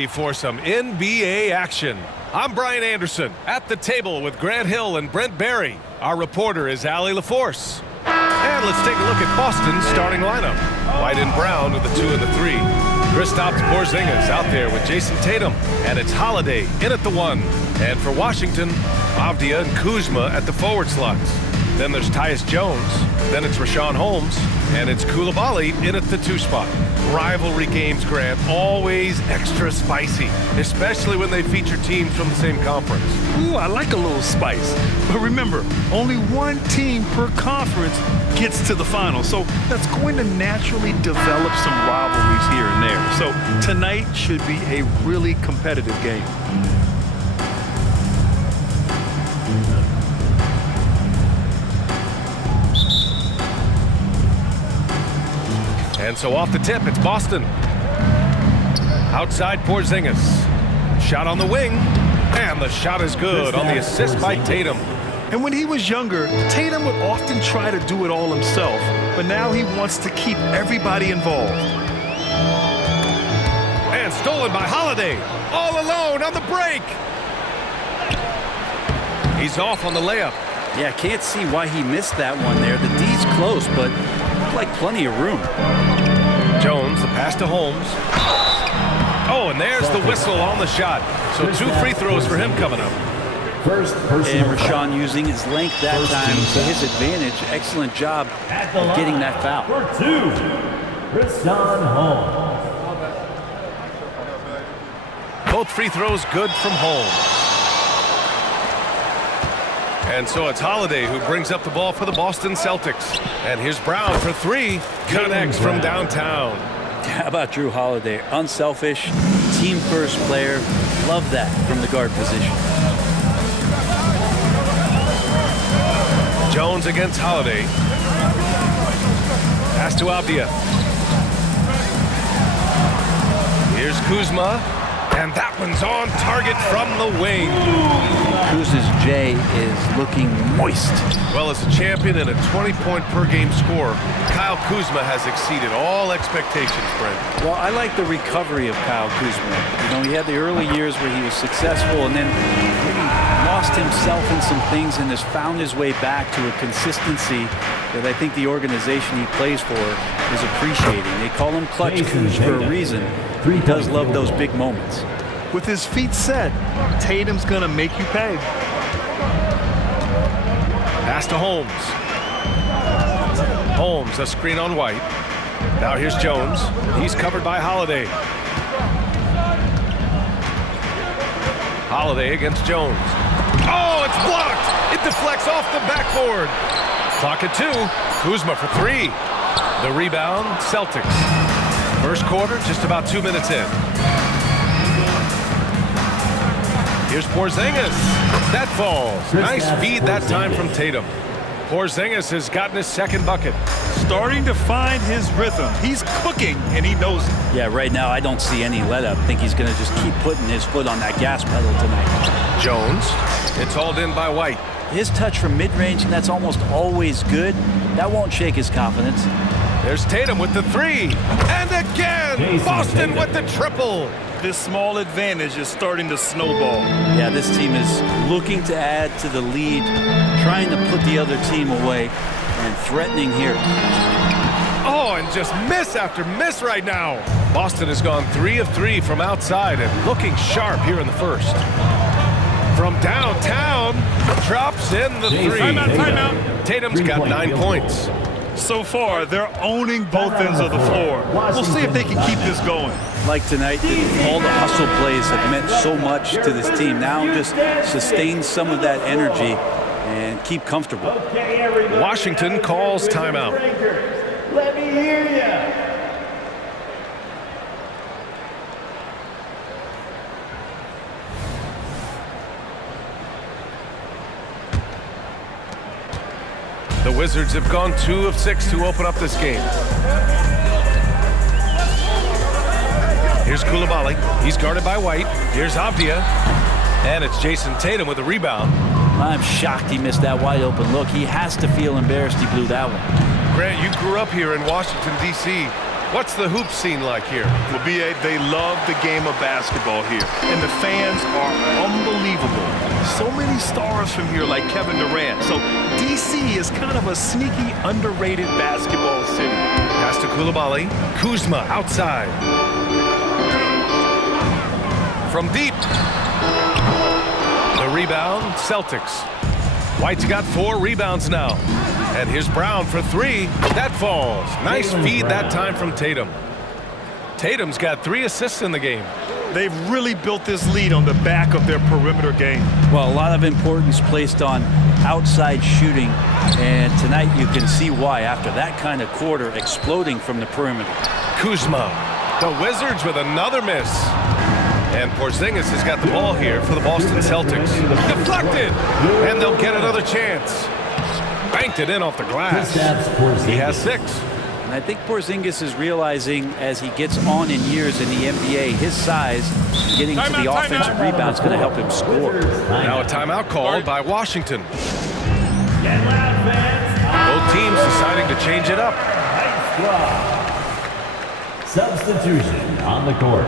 ready for some NBA action. I'm Brian Anderson at the table with Grant Hill and Brent Barry. Our reporter is Allie LaForce. And let's take a look at Boston's starting lineup. White and Brown with the 2 and the 3. Kristaps Porzingis out there with Jason Tatum. And it's Holiday in at the 1. And for Washington, Avdia and Kuzma at the forward slots. Then there's Tyus Jones. Then it's Richaun Holmes. And it's Coulibaly in at the 2 spot. Rivalry games, Grant, always extra spicy, especially when they feature teams from the same conference. Ooh, I like a little spice. But remember, only one team per conference gets to the final. So that's going to naturally develop some rivalries here and there. So tonight should be a really competitive game. And so off the tip, it's Boston. Outside Porzingis. Shot on the wing. And the shot is good on the assist by Tatum. And when he was younger, Tatum would often try to do it all himself. But now he wants to keep everybody involved. And stolen by Holiday. All alone on the break. He's off on the layup. Yeah, can't see why he missed that one there. The D's close, but like plenty of room. Jones, the pass to Holmes. Oh, and there's the whistle on the shot. So 2 free throws for him coming up. And Richaun using his length that time to his advantage. Excellent job of getting that foul. For 2, Richaun Holmes. Both free throws good from Holmes. And so it's Holiday who brings up the ball for the Boston Celtics. And here's Brown for 3. Connects from downtown. How about Drew Holiday? Unselfish, team-first player. Love that from the guard position. Jones against Holiday. Pass to Avdia. Here's Kuzma. And that one's on target from the wing. Kuz's J is looking moist. Well, as a champion and a 20-point-per-game scorer, Kyle Kuzma has exceeded all expectations, Brent. Well, I like the recovery of Kyle Kuzma. You know, he had the early years where he was successful and then maybe lost himself in some things and has found his way back to a consistency that I think the organization he plays for is appreciating. They call him Clutch Kuz for a reason. He does love those big moments. With his feet set, Tatum's going to make you pay. Pass to Holmes. Holmes, a screen on White. Now here's Jones. He's covered by Holiday. Holiday against Jones. Oh, it's blocked! It deflects off the backboard. Clock at 2. Kuzma for 3. The rebound, Celtics. First quarter, just about 2 minutes in. Here's Porzingis. That falls. Nice feed that time from Tatum. Porzingis has gotten his second bucket. Starting to find his rhythm. He's cooking, and he knows it. Yeah, right now I don't see any let up. I think he's going to just keep putting his foot on that gas pedal tonight. Jones. It's hauled in by White. His touch from mid-range, and that's almost always good. That won't shake his confidence. There's Tatum with the 3. And again, Boston with the triple. This small advantage is starting to snowball. Yeah, this team is looking to add to the lead, trying to put the other team away, and threatening here. Oh, and just miss after miss right now. Boston has gone 3 of 3 from outside and looking sharp here in the first. From downtown, drops in the 3. Timeout. Tatum's got 9 points. So far, they're owning both ends of the floor. We'll see if they can keep this going. Like tonight, all the hustle plays have meant so much to this team. Now just sustain some of that energy and keep comfortable. Washington calls timeout. Let me hear ya. The Wizards have gone 2 of 6 to open up this game. Here's Coulibaly. He's guarded by White. Here's Avdia. And it's Jason Tatum with a rebound. I'm shocked he missed that wide open look. He has to feel embarrassed he blew that one. Grant, you grew up here in Washington, D.C. What's the hoop scene like here? Well, B.A., they love the game of basketball here, and the fans are unbelievable. So many stars from here like Kevin Durant. So D.C. is kind of a sneaky, underrated basketball city. Pass to Coulibaly. Kuzma outside. From deep. The rebound, Celtics. White's got 4 rebounds now. And here's Brown for 3. That falls. Nice feed that time from Tatum. Tatum's got 3 assists in the game. They've really built this lead on the back of their perimeter game. Well, a lot of importance placed on outside shooting, and tonight you can see why after that kind of quarter exploding from the perimeter. Kuzma. The Wizards with another miss. And Porzingis has got the ball here for the Boston Celtics. Deflected! And they'll get another chance. Banked it in off the glass. He has 6. And I think Porzingis is realizing as he gets on in years in the NBA, his size, getting to the offensive rebound is going to help him score. Now a timeout called by Washington. Get loud, fans. Both teams deciding to change it up. Nice squad. Substitution on the court.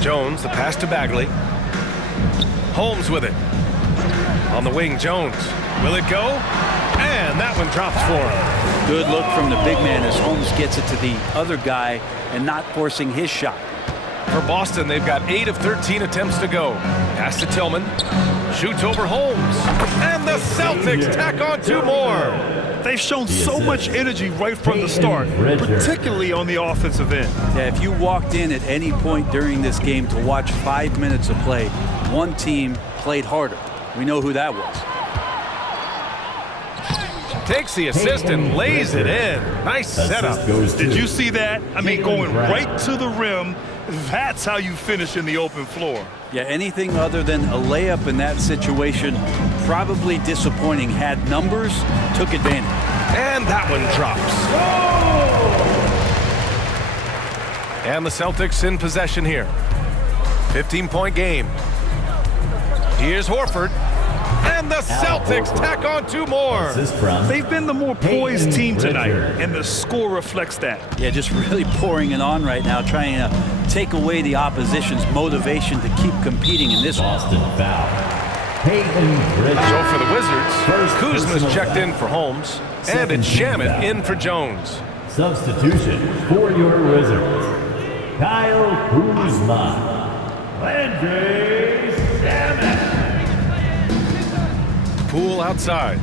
Jones, the pass to Bagley. Holmes with it. On the wing, Jones. Will it go? And that one drops for him. Good look from the big man as Holmes gets it to the other guy and not forcing his shot. For Boston, they've got 8 of 13 attempts to go. Pass to Tillman. Shoots over Holmes. And the Celtics tack on 2 more. They've shown so much energy right from the start, particularly on the offensive end. Yeah, if you walked in at any point during this game to watch 5 minutes of play, one team played harder. We know who that was. Takes the assist and lays it in. Nice setup. Did you see that? I mean, going right to the rim. That's how you finish in the open floor. Yeah, anything other than a layup in that situation, probably disappointing. Had numbers, took advantage. And that one drops. And the Celtics in possession here. 15-point game. Here's Horford. And the Celtics tack on 2 more. They've been the more poised team tonight, and the score reflects that. Yeah, just really pouring it on right now, trying to take away the opposition's motivation to keep competing in this one. Boston foul. So for the Wizards, Kuzma's checked in for Holmes, and it's Shamet in for Jones. Substitution for your Wizards. Kyle Kuzma. Landry Shamet. Poole outside.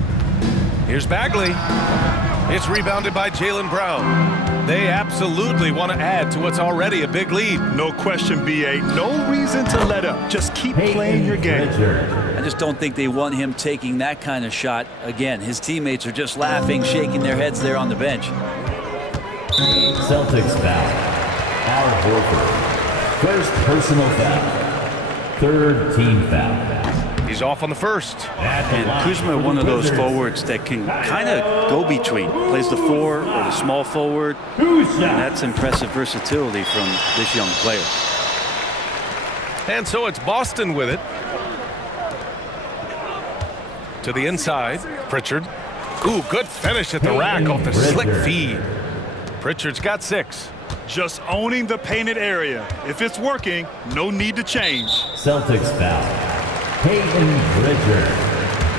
Here's Bagley. It's rebounded by Jaylen Brown. They absolutely want to add to what's already a big lead. No question, B.A. No reason to let up. Just keep playing your game. I just don't think they want him taking that kind of shot again. His teammates are just laughing, shaking their heads there on the bench. Celtics foul. Al Horford. First personal foul. 3rd team foul. He's off on the first. And Kuzma, one of those forwards that can kind of go between. Plays the 4 or the small forward. And that's impressive versatility from this young player. And so it's Boston with it. To the inside, Pritchard. Ooh, good finish at the rack off the slick feed. Pritchard's got 6. Just owning the painted area. If it's working, no need to change. Celtics foul. Peyton Pritchard.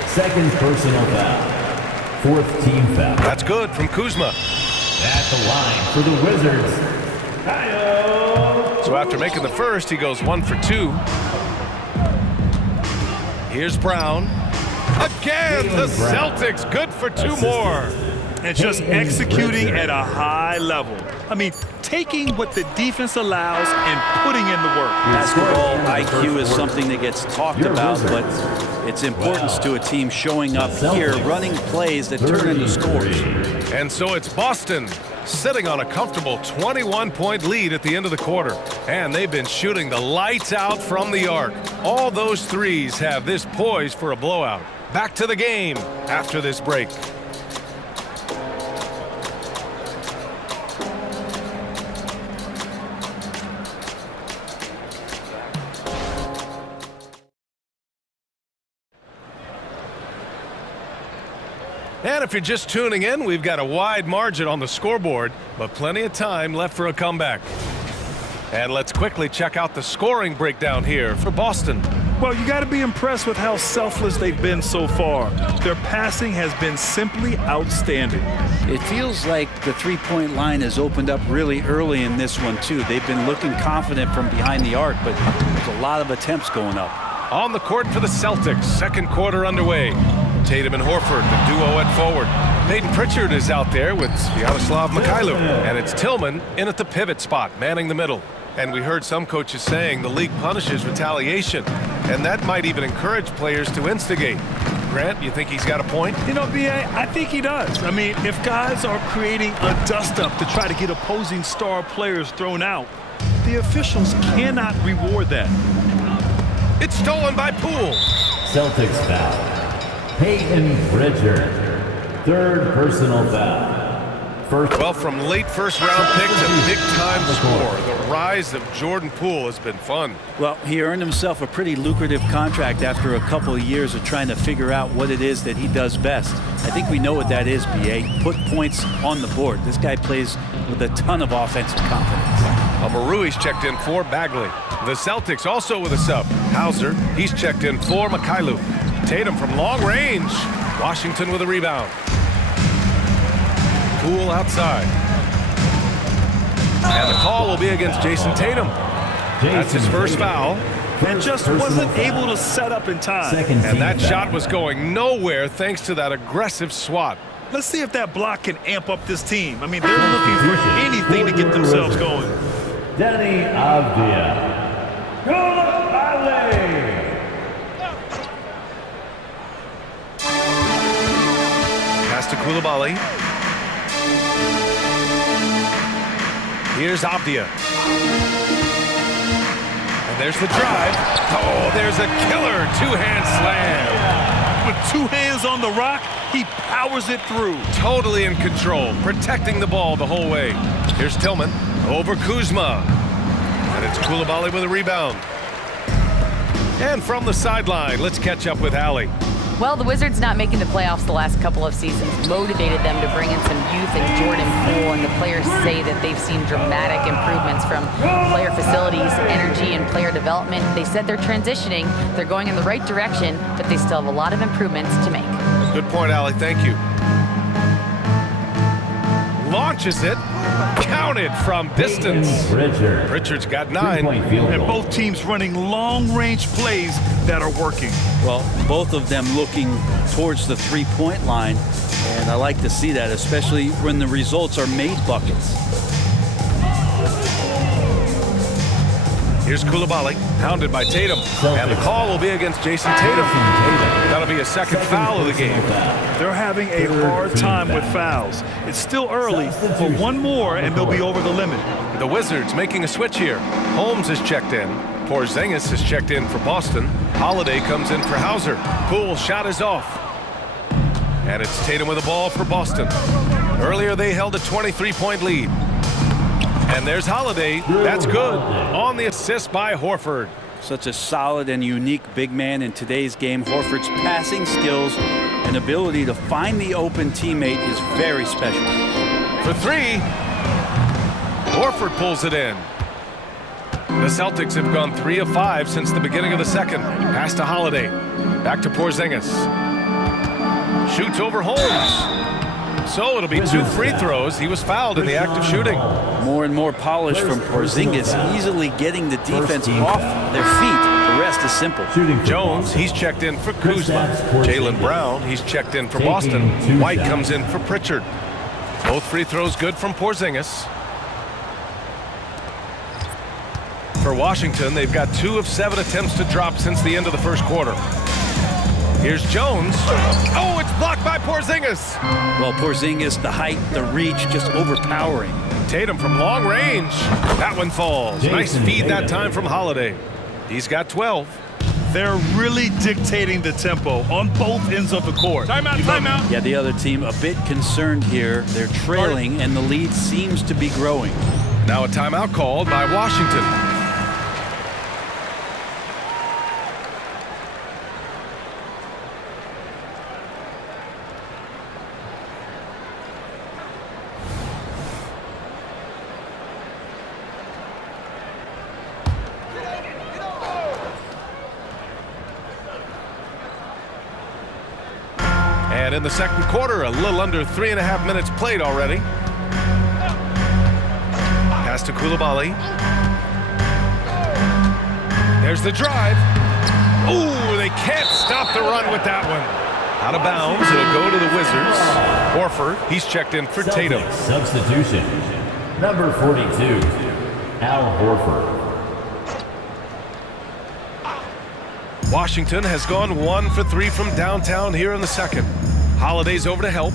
2nd personal foul. 4th team foul. That's good from Kuzma. At the line for the Wizards. Kyle. So after making the first, he goes 1 for 2. Here's Brown. Again, the Celtics good for 2 more. And just executing at a high level. I mean, taking what the defense allows and putting in the work. Basketball IQ is something that gets talked about, but its importance to a team showing up here, running plays that turn into scores. And so it's Boston sitting on a comfortable 21-point lead at the end of the quarter. And they've been shooting the lights out from the arc. All those threes have this poised for a blowout. Back to the game after this break. And if you're just tuning in, we've got a wide margin on the scoreboard, but plenty of time left for a comeback. And let's quickly check out the scoring breakdown here for Boston. Well, you got to be impressed with how selfless they've been so far. Their passing has been simply outstanding. It feels like the three-point line has opened up really early in this one, too. They've been looking confident from behind the arc, but there's a lot of attempts going up. On the court for the Celtics, second quarter underway. Tatum and Horford, the duo at forward. Peyton Pritchard is out there with Sviatoslav Mikhailuk, and it's Tillman in at the pivot spot, manning the middle. And we heard some coaches saying the league punishes retaliation, and that might even encourage players to instigate. Grant, you think he's got a point? You know, B.A., I think he does. I mean, if guys are creating a dust-up to try to get opposing star players thrown out, the officials cannot reward that. It's stolen by Poole. Celtics foul. Peyton Pritchard. Third personal foul. Well, from late first-round pick to big-time score, the rise of Jordan Poole has been fun. Well, he earned himself a pretty lucrative contract after a couple of years of trying to figure out what it is that he does best. I think we know what that is, B.A. Put points on the board. This guy plays with a ton of offensive confidence. Marui's checked in for Bagley. The Celtics also with a sub. Hauser, he's checked in for Mikhailuk. Tatum from long range. Washington with a rebound. Poole outside. And the call will be against Jason Tatum. That's his first foul. And just wasn't able to set up in time. And that shot was going nowhere thanks to that aggressive swat. Let's see if that block can amp up this team. I mean, they're looking for anything to get themselves going. Danny Avdia. Pass to Coulibaly. Here's Avdia. And there's the drive. Oh, there's a killer two-hand slam. With two hands on the rock, he powers it through. Totally in control, protecting the ball the whole way. Here's Tillman over Kuzma. And it's Coulibaly with a rebound. And from the sideline, let's catch up with Allie. Well, the Wizards not making the playoffs the last couple of seasons motivated them to bring in some youth in Jordan Poole, and the players say that they've seen dramatic improvements from player facilities, energy, and player development. They said they're transitioning, they're going in the right direction, but they still have a lot of improvements to make. Good point, Allie. Thank you. Launches it. Counted from distance. Pritchard's got 9. And both teams running long-range plays that are working. Well, both of them looking towards the three-point line, and I like to see that, especially when the results are made buckets. Here's Coulibaly, hounded by Tatum. And the call will be against Jason Tatum. That'll be a second foul of the game. They're having a hard time with fouls. It's still early, but one more and they'll be over the limit. The Wizards making a switch here. Holmes is checked in. Porzingis is checked in for Boston. Holiday comes in for Hauser. Poole's shot is off. And it's Tatum with the ball for Boston. Earlier they held a 23-point lead. And there's Holiday. That's good. On the assist by Horford. Such a solid and unique big man in today's game. Horford's passing skills and ability to find the open teammate is very special. For 3. Horford pulls it in. The Celtics have gone 3 of 5 since the beginning of the second. Pass to Holiday. Back to Porzingis. Shoots over Holmes. So it'll be 2 free throws. He was fouled in the act of shooting. More and more polish from Porzingis, easily getting the defense off their feet. The rest is simple. Jones, he's checked in for Kuzma. Jaylen Brown, he's checked in for Boston. White comes in for Pritchard. Both free throws good from Porzingis. For Washington, they've got 2 of 7 attempts to drop since the end of the first quarter. Here's Jones. Oh, it's blocked by Porzingis. Well, Porzingis, the height, the reach, just overpowering. Tatum from long range. That one falls. Nice feed that time from Holiday. He's got 12. They're really dictating the tempo on both ends of the court. Timeout. Yeah, the other team a bit concerned here. They're trailing, and the lead seems to be growing. Now a timeout called by Washington. And in the second quarter, a little under 3.5 minutes played already. Pass to Koulibaly. There's the drive. Ooh, they can't stop the run with that one. Out of bounds, it'll go to the Wizards. Horford, he's checked in for Tatum. Celtics substitution. Number 42, Al Horford. Washington has gone 1 for 3 from downtown here in the second. Holiday's over to help.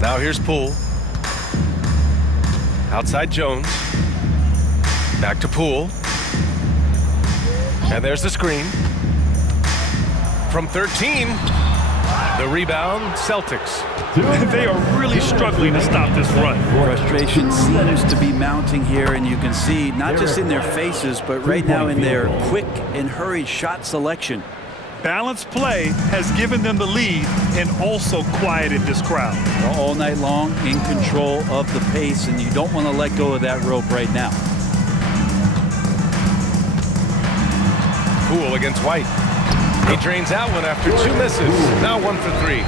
Now here's Poole. Outside Jones. Back to Poole. And there's the screen. From 13, the rebound, Celtics. They are really struggling to stop this run. Frustration seems to be mounting here, and you can see not just in their faces, but right now in their quick and hurried shot selection. Balanced play has given them the lead and also quieted this crowd. All night long, in control of the pace, and you don't want to let go of that rope right now. Poole against White. He drains that one after 2 misses. Now 1 for 3.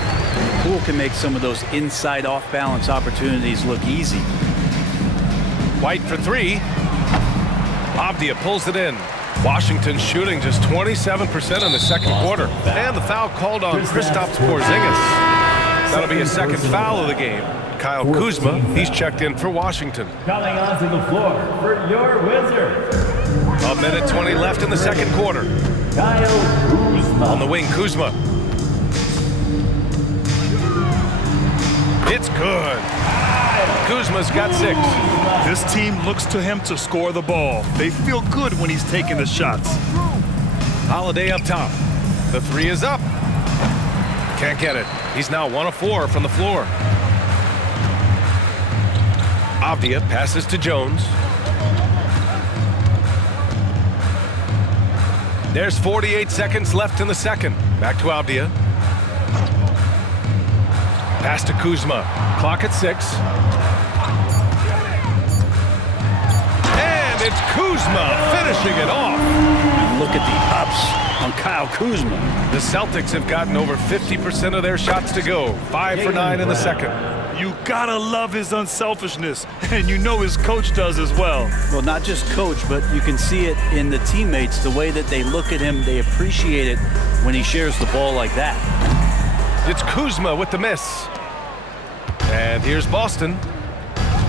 Poole can make some of those inside off-balance opportunities look easy. White for 3. Avdia pulls it in. Washington shooting just 27% in the second quarter. And the foul called on Kristaps Porzingis. That'll be a second foul of the game. Kyle Kuzma, he's checked in for Washington. Coming onto the floor for your Wizards, 1:20 left in the second quarter. Kyle Kuzma. On the wing, Kuzma. It's good. Kuzma's got 6. This team looks to him to score the ball. They feel good when he's taking the shots. Holiday up top. The 3 is up. Can't get it. He's now 1 of 4 from the floor. Avdia passes to Jones. There's 48 seconds left in the second. Back to Avdia. Pass to Kuzma. Clock at 6. And it's Kuzma finishing it off. Look at the ups on Kyle Kuzma. The Celtics have gotten over 50% of their shots to go. 5 for 9 in the second. You gotta love his unselfishness, and you know his coach does as well. Well, not just coach, but you can see it in the teammates, the way that they look at him. They appreciate it when he shares the ball like that. It's Kuzma with the miss. And here's Boston.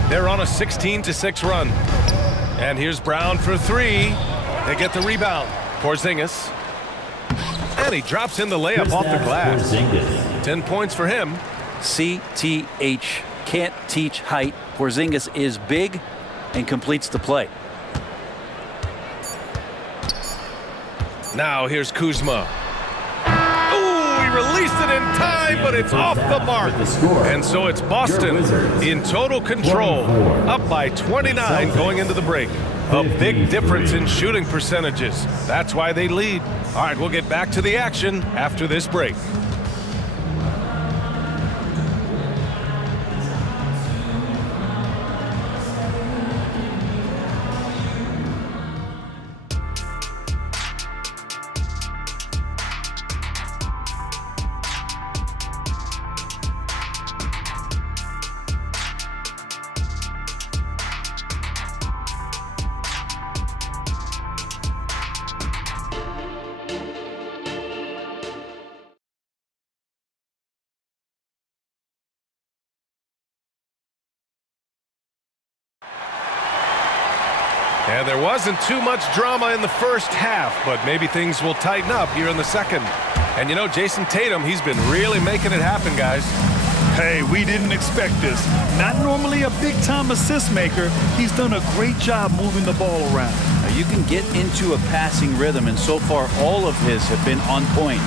They're on a 16-6 run. And here's Brown for 3. They get the rebound. Porzingis. And he drops in the layup off the glass. 10 points for him. CTH, can't teach height. Porzingis is big and completes the play. Now here's Kuzma. Ooh, he released it in time, but it's off the mark. And so it's Boston in total control, up by 29 going into the break. A big difference in shooting percentages. That's why they lead. All right, we'll get back to the action after this break. And there wasn't too much drama in the first half, but maybe things will tighten up here in the second. And you know, Jason Tatum, he's been really making it happen, guys. Hey, we didn't expect this. Not normally a big-time assist maker, he's done a great job moving the ball around. Now you can get into a passing rhythm, and so far all of his have been on point.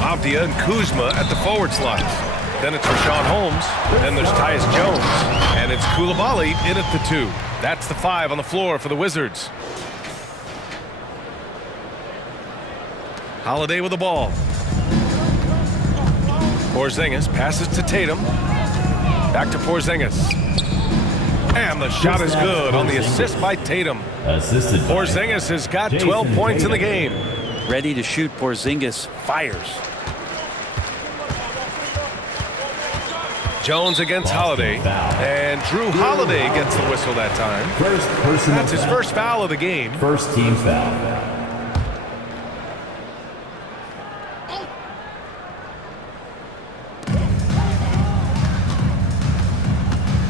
Avdia and Kuzma at the forward slots. Then it's Rashawn Holmes. Then there's Tyus Jones. And it's Koulibaly in at the 2. That's the 5 on the floor for the Wizards. Holiday with the ball. Porzingis passes to Tatum. Back to Porzingis. And the shot is good on the assist by Tatum. Porzingis has got 12 points in the game. Ready to shoot, Porzingis fires. Jones against Holiday, and Drew Holiday gets the whistle that time. First personal That's his foul. first foul of the game. First team foul.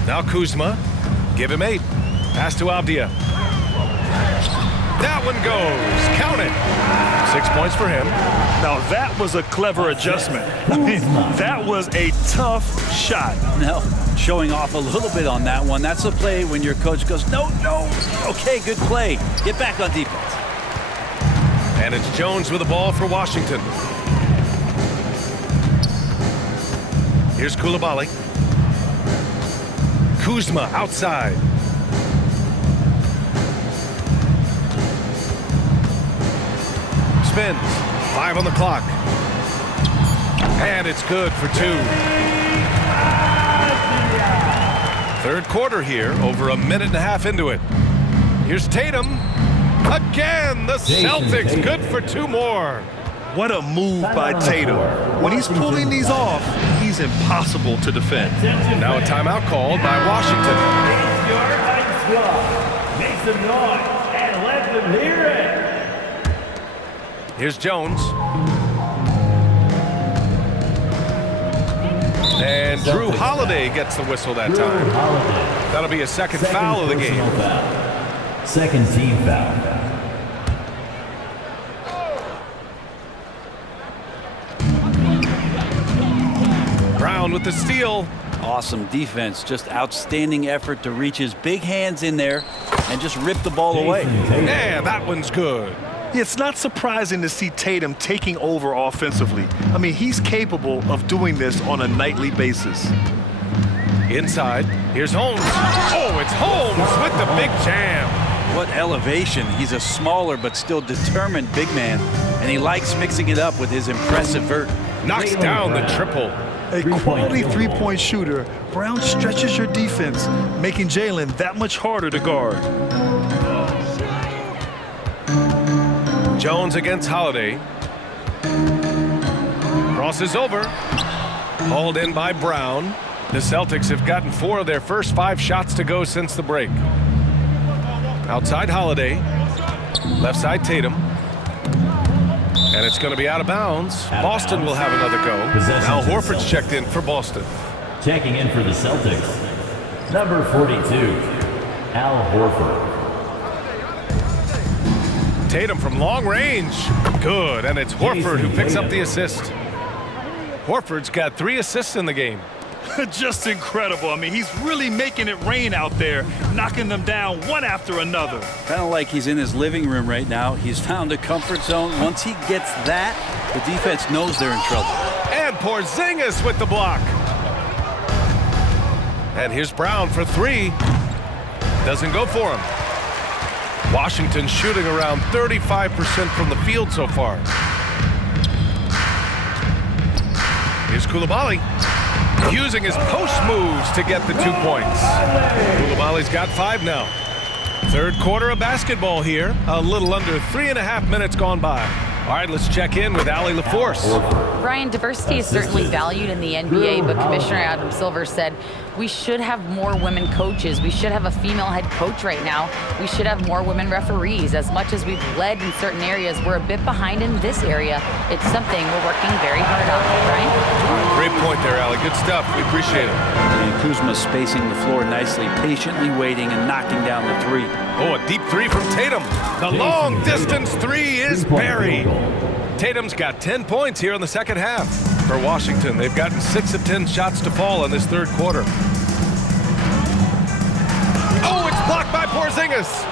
Now Kuzma, give him 8. Pass to Abdia. That one goes. Count it. 6 points for him. Now that was a clever adjustment. I mean, that was a tough shot. No, showing off a little bit on that one. That's a play when your coach goes, no. Okay, good play. Get back on defense. And it's Jones with the ball for Washington. Here's Coulibaly. Kuzma outside. Spins. 5 on the clock. And it's good for 2. Third quarter here, over a minute and a half into it. Here's Tatum. Again, the Celtics good for 2 more. What a move by Tatum. When he's pulling these off, he's impossible to defend. Now a timeout called by Washington. Make some noise and let them hear it. Here's Jones. And Drew Holiday gets the whistle that time. That'll be a second foul of the game. Second team foul. Brown with the steal. Awesome defense, just outstanding effort to reach his big hands in there and just rip the ball away. Yeah, that one's good. It's not surprising to see Tatum taking over offensively. I mean, he's capable of doing this on a nightly basis. Inside, here's Holmes. Oh, it's Holmes with the big jam. What elevation. He's a smaller but still determined big man, and he likes mixing it up with his impressive vert. Knocks down the triple. A quality three-point shooter, Brown stretches your defense, making Jalen that much harder to guard. Jones against Holiday. Crosses over. Hauled in by Brown. The Celtics have gotten 4 of their first 5 shots to go since the break. Outside Holiday. Left side Tatum. And it's going to be out of bounds. Boston will have another go. Al Horford's checked in for Boston. Checking in for the Celtics, number 42, Al Horford. Tatum from long range. Good. And it's Horford who picks up the assist. Horford's got 3 assists in the game. Just incredible. I mean, he's really making it rain out there, knocking them down one after another. Kind of like he's in his living room right now. He's found a comfort zone. Once he gets that, the defense knows they're in trouble. And Porzingis with the block. And here's Brown for 3. Doesn't go for him. Washington shooting around 35% from the field so far. Here's Coulibaly. Using his post moves to get the 2 points. Coulibaly's got 5 now. Third quarter of basketball here. A little under 3.5 minutes gone by. All right, let's check in with Allie LaForce. Brian, diversity is certainly valued in the NBA, but Commissioner Adam Silver said we should have more women coaches. We should have a female head coach right now. We should have more women referees. As much as we've led in certain areas, we're a bit behind in this area. It's something we're working very hard on. Brian? Great point there, Allie. Good stuff. We appreciate it. And Kuzma spacing the floor nicely, patiently waiting and knocking down the 3. Oh, a deep 3 from Tatum. The long distance 3 is buried. Tatum's got 10 points here in the second half. For Washington, they've gotten 6 of 10 shots to fall in this third quarter. Oh, it's blocked by Porzingis.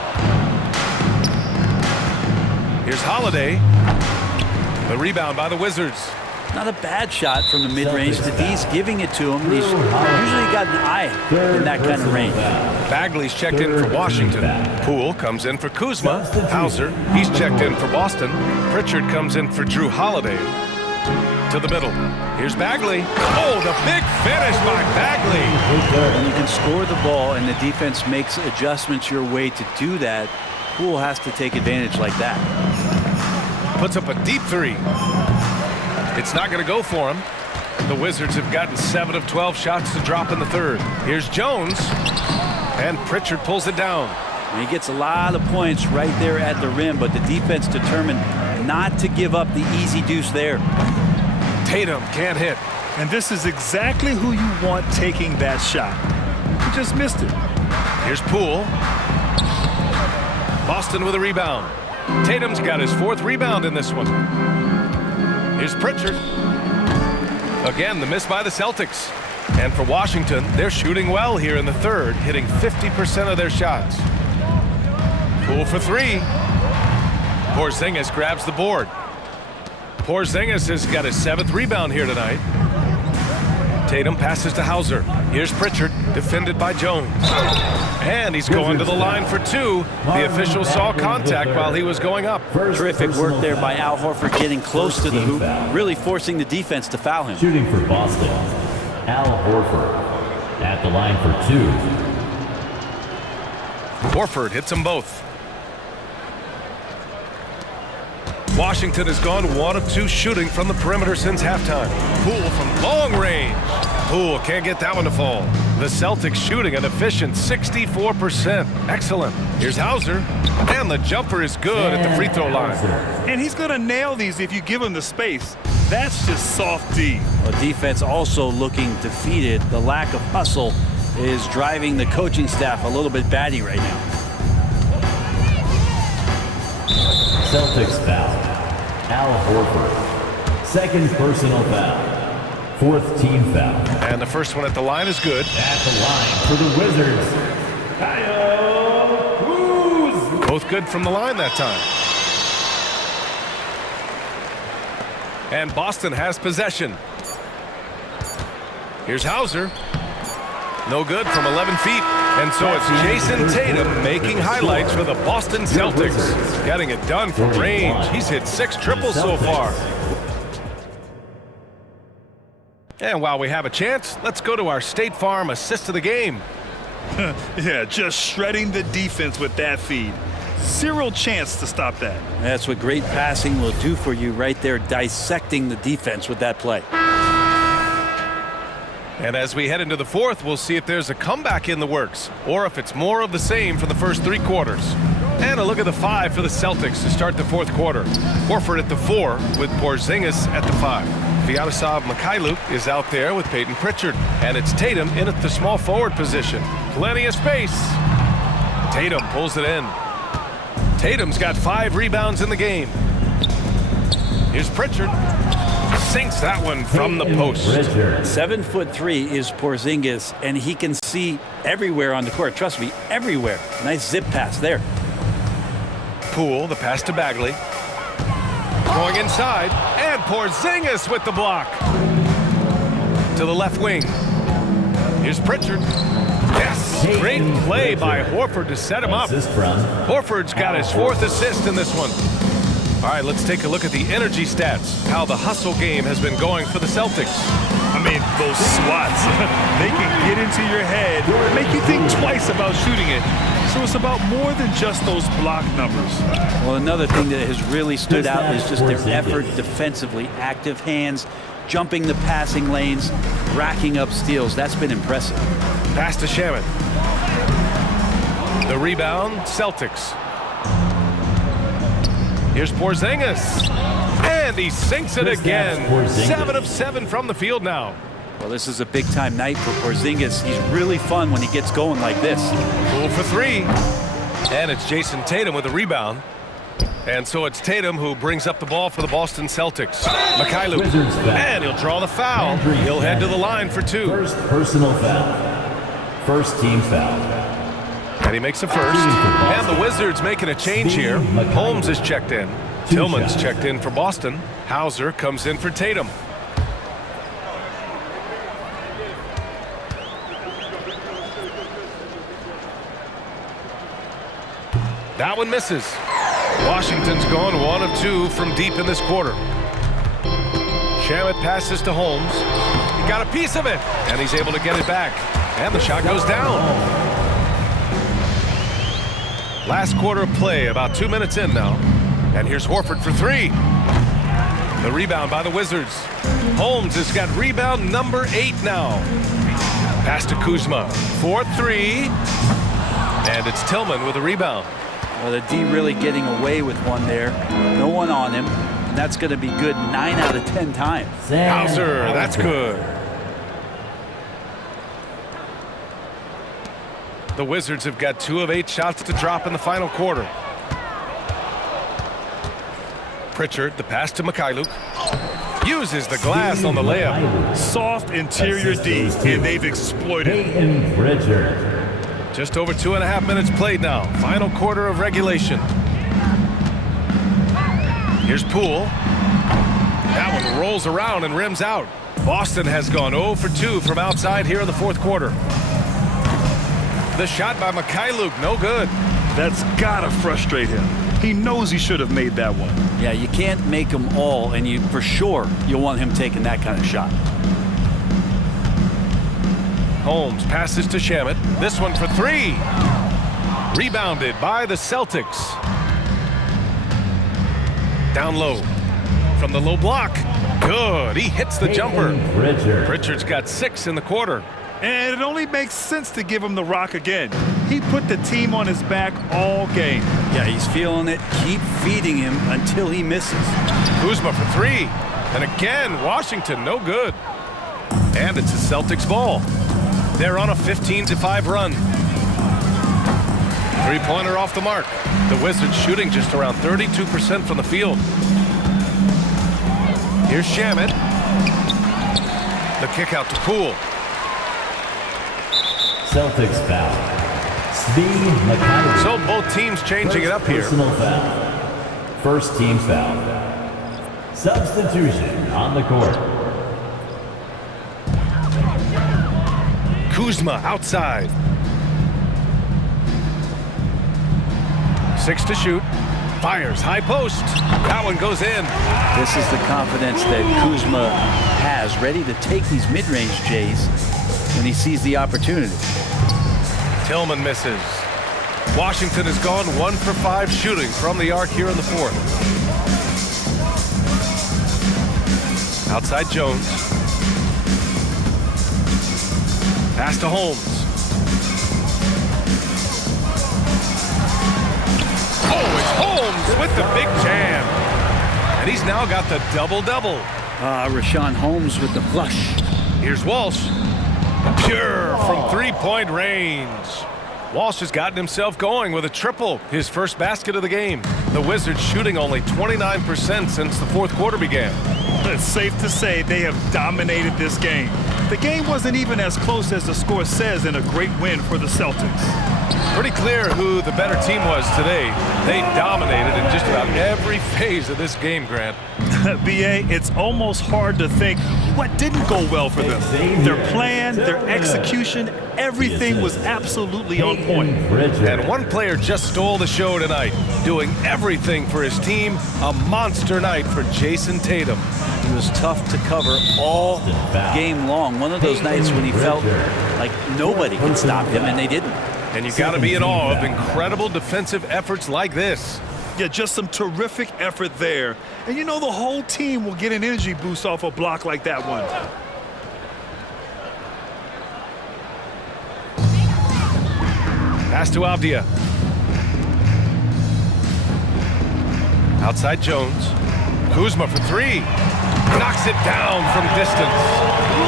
Here's Holiday. The rebound by the Wizards. Not a bad shot from the mid-range. The D's giving it to him. He's usually got an eye in that kind of range. Bagley's checked in for Washington. Poole comes in for Kuzma. Hauser, he's checked in for Boston. Pritchard comes in for Drew Holiday. To the middle. Here's Bagley. Oh, the big finish by Bagley. When you can score the ball and the defense makes adjustments your way to do that, Poole has to take advantage like that. Puts up a deep 3. It's not going to go for him. The Wizards have gotten 7 of 12 shots to drop in the third. Here's Jones, and Pritchard pulls it down. And he gets a lot of points right there at the rim, but the defense determined not to give up the easy deuce there. Tatum can't hit. And this is exactly who you want taking that shot. He just missed it. Here's Poole. Boston with a rebound. Tatum's got his 4th rebound in this one. Here's Pritchard. Again, the miss by the Celtics. And for Washington, they're shooting well here in the third, hitting 50% of their shots. Poole for 3. Porzingis grabs the board. Porzingis has got his 7th rebound here tonight. Tatum passes to Hauser. Here's Pritchard, defended by Jones. And he's going to the line for 2. The official saw contact while he was going up. Terrific work there by Al Horford, getting close to the hoop, really forcing the defense to foul him. Shooting for Boston, Al Horford at the line for 2. Horford hits them both. Washington has gone 1 of 2 shooting from the perimeter since halftime. Poole from long range. Poole can't get that one to fall. The Celtics shooting an efficient 64%. Excellent. Here's Hauser. And the jumper is good at the free throw line. And he's going to nail these if you give him the space. That's just soft D. A defense also looking defeated. The lack of hustle is driving the coaching staff a little bit batty right now. Celtics foul. Al Horford. 2nd personal foul. 4th team foul. And the first one at the line is good. At the line for the Wizards, Kyle Kuzma. Both good from the line that time. And Boston has possession. Here's Hauser. No good from 11 feet. And so it's Jason Tatum making highlights for the Boston Celtics. Getting it done from range. He's hit 6 triples so far. And while we have a chance, let's go to our State Farm assist of the game. Yeah, just shredding the defense with that feed. 0 chance to stop that. That's what great passing will do for you right there, dissecting the defense with that play. And as we head into the 4th, we'll see if there's a comeback in the works or if it's more of the same for the first 3 quarters. And a look at the 5 for the Celtics to start the 4th quarter. Horford at the 4 with Porzingis at the 5. Vyacheslav Mikhailuk is out there with Peyton Pritchard. And it's Tatum in at the small forward position. Plenty of space. Tatum pulls it in. Tatum's got 5 rebounds in the game. Here's Pritchard. Sinks that one from the post. 7'3" is Porzingis, and he can see everywhere on the court. Trust me, everywhere. Nice zip pass there. Poole, the pass to Bagley. Going inside, and Porzingis with the block. To the left wing. Here's Pritchard. Yes, great play by Horford to set him up. Horford's got his 4th assist in this one. All right, let's take a look at the energy stats, how the hustle game has been going for the Celtics. I mean, those swats, they can get into your head, make you think twice about shooting it. So it's about more than just those block numbers. Well, another thing that has really stood out is just their effort defensively. Active hands, jumping the passing lanes, racking up steals. That's been impressive. Pass to Shamet. The rebound, Celtics. Here's Porzingis. And he sinks it again. 7 of 7 from the field now. Well, this is a big-time night for Porzingis. He's really fun when he gets going like this. Poole for 3. And it's Jason Tatum with a rebound. And so it's Tatum who brings up the ball for the Boston Celtics. Mikhailuk. And he'll draw the foul. He'll head to the line for 2. 1st personal foul. 1st team foul. And he makes a 1st. And the Wizards making a change here. Holmes is checked in. Tillman's checked in for Boston. Hauser comes in for Tatum. That one misses. Washington's gone 1 of 2 from deep in this quarter. Shamet passes to Holmes. He got a piece of it, and he's able to get it back. And the shot goes down. Last quarter of play, about 2 minutes in now. And here's Horford for 3. The rebound by the Wizards. Holmes has got rebound number 8 now. Pass to Kuzma. 4-3. And it's Tillman with a rebound. Well, the D really getting away with one there. No one on him. And that's going to be good 9 out of 10 times. Hauser, that's good. The Wizards have got 2 of 8 shots to drop in the final quarter. Pritchard, the pass to Mikhailuk. Uses the glass on the layup. Soft interior D, and they've exploited it. Just over 2.5 minutes played now. Final quarter of regulation. Here's Poole. That one rolls around and rims out. Boston has gone 0 for 2 from outside here in the fourth quarter. The shot by Mikhailuk, no good. That's gotta frustrate him. He knows he should have made that one. Yeah, you can't make them all, and you for sure you'll want him taking that kind of shot. Holmes passes to Shamet. This one for 3. Rebounded by the Celtics. Down low. From the low block. Good. He hits the jumper. Pritchard's got 6 in the quarter. And it only makes sense to give him the rock again. He put the team on his back all game. Yeah, he's feeling it. Keep feeding him until he misses. Kuzma for 3. And again, Washington no good. And it's the Celtics ball. They're on a 15-5 run. 3-pointer off the mark. The Wizards shooting just around 32% from the field. Here's Shamet. The kick out to Poole. Celtics foul. Speed Mikhailuk. So both teams changing it up here. Personal foul. First team foul. Substitution on the court. Kuzma outside. 6 to shoot. Fires high post. That one goes in. This is the confidence that Kuzma has, ready to take these mid-range Jays when he sees the opportunity. Tillman misses. Washington has gone 1 for 5 shooting from the arc here in the fourth. Outside Jones. Pass to Holmes. Oh, it's Holmes with the big jam. And he's now got the double-double. Rashawn Holmes with the flush. Here's Walsh. Pure from three-point range. Walsh has gotten himself going with a triple, his first basket of the game. The Wizards shooting only 29% since the fourth quarter began. It's safe to say they have dominated this game. The game wasn't even as close as the score says in a great win for the Celtics. Pretty clear who the better team was today. They dominated in just about every phase of this game, Grant. B.A., it's almost hard to think what didn't go well for them. Their plan, their execution, everything was absolutely on point. And one player just stole the show tonight, doing everything for his team. A monster night for Jason Tatum. He was tough to cover all game long. One of those nights when he felt like nobody could stop him, and they didn't. And you got to be in awe of incredible defensive efforts like this. Yeah, just some terrific effort there. And you know the whole team will get an energy boost off a block like that one. Pass to Avdia. Outside Jones. Kuzma for 3. Knocks it down from distance.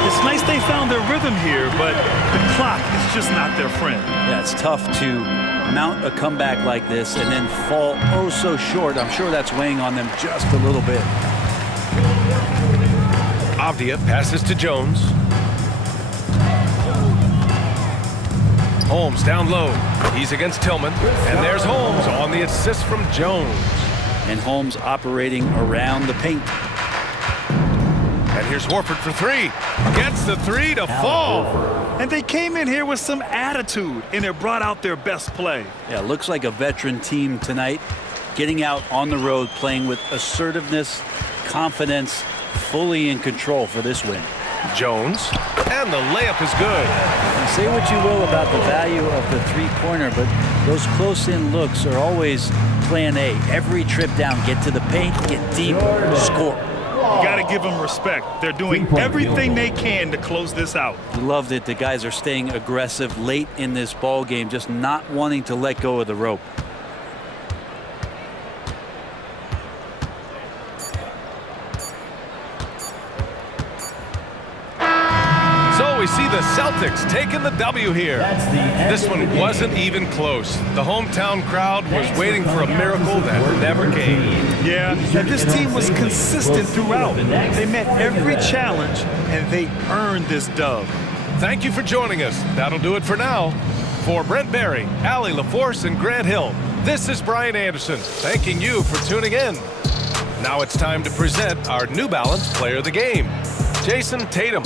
It's nice they found their rhythm here, but the clock is just not their friend. Yeah, it's tough to mount a comeback like this and then fall oh so short. I'm sure that's weighing on them just a little bit. Avdia passes to Jones. Holmes down low. He's against Tillman. And there's Holmes on the assist from Jones. And Holmes operating around the paint. And here's Horford for 3. Gets the 3 to fall. And they came in here with some attitude, and it brought out their best play. Yeah, looks like a veteran team tonight, getting out on the road, playing with assertiveness, confidence, fully in control for this win. Jones, and the layup is good. And say what you will about the value of the three-pointer, but those close-in looks are always plan A. Every trip down, get to the paint, get deep, score. You got to give them respect. They're doing everything they can to close this out. Love that the guys are staying aggressive late in this ball game, just not wanting to let go of the rope. So we see the Celtics taking the W here. This one wasn't even close. The hometown crowd was waiting for a miracle that never came. Yeah, and this team was consistent throughout. They met every challenge, and they earned this dub. Thank you for joining us. That'll do it for now. For Brent Barry, Allie LaForce, and Grant Hill, this is Brian Anderson, thanking you for tuning in. Now it's time to present our New Balance Player of the Game, Jason Tatum.